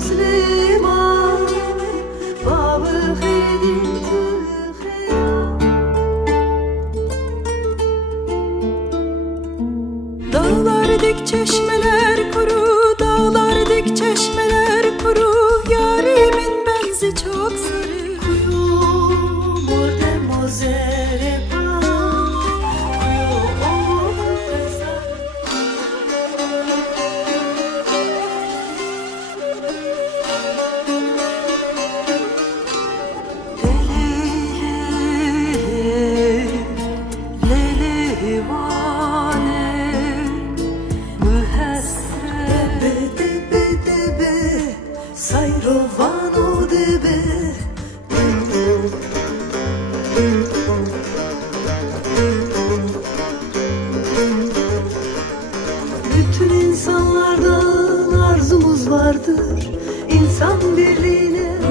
Süleyman babı hedin dağlar dik çeşmeler kuru, dağlar dik çeşmeler kuru, yarimin benzi çok sarı. Kuyu mor demozere Sayrovano debe bütün insanlardan arzumuz vardır, insan birliğine